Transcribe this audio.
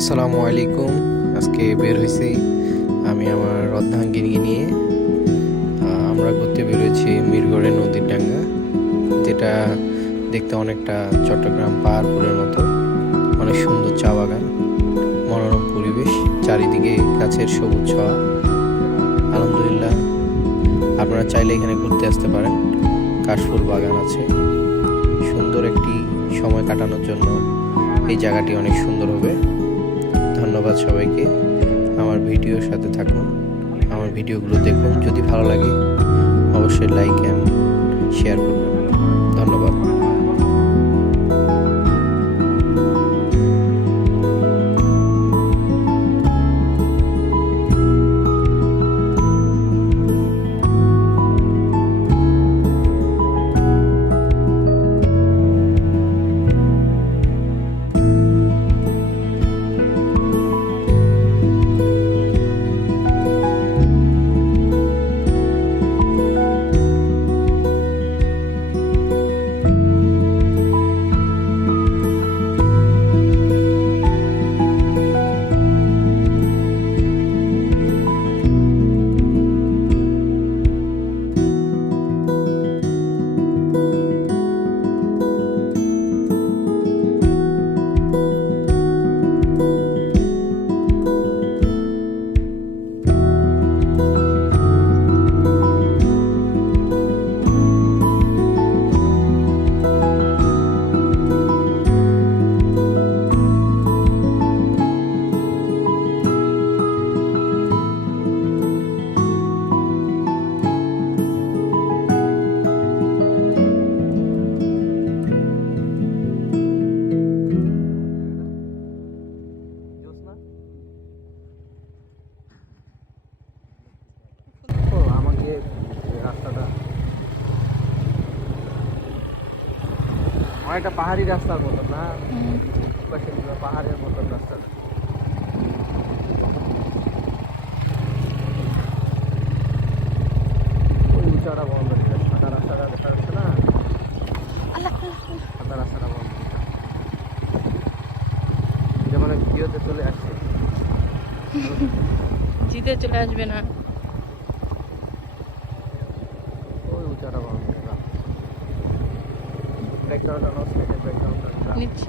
আসসালামু আলাইকুম। আজকে বের হয়েছি আমি আমার অর্ধাঙ্গিনী নিয়ে। আমরা ঘুরতে বেরোয়েছি মিরগড়ের নদীর ডাঙ্গা, যেটা দেখতে অনেকটা চট্টগ্রাম পাহাড়পুরের মতো। অনেক সুন্দর চা বাগান, মনোরম পরিবেশ, চারিদিকে গাছের সবুজ ছোঁয়া। আলহামদুলিল্লাহ, আপনারা চাইলে এখানে ঘুরতে আসতে পারেন। কাশফুল বাগান আছে। সুন্দর একটি সময় কাটানোর জন্য এই জায়গাটি অনেক সুন্দর হবে। ধন্যবাদ সবাইকে। আমার ভিডিওর সাথে থাকুন, আমার ভিডিওগুলো দেখুন। যদি ভালো লাগে, অবশ্যই লাইক অ্যান্ড শেয়ার করবেন। অনেকটা পাহাড়ি রাস্তার মতন না? পাহাড়ের মতন রাস্তাটা ওই উঁচাটা বন্ধ সাদা রাস্তাটা দেখা যাচ্ছে না? সাদা রাস্তাটা বন্ধ যেমন ভিডিওতে চলে আসছে। জিতে চলে আসবে না। ওই উঁচাটা বন্ধ బ్రేక్అవుట్ అనౌన్స్ అయితే బ్రేక్అవుట్ नीचे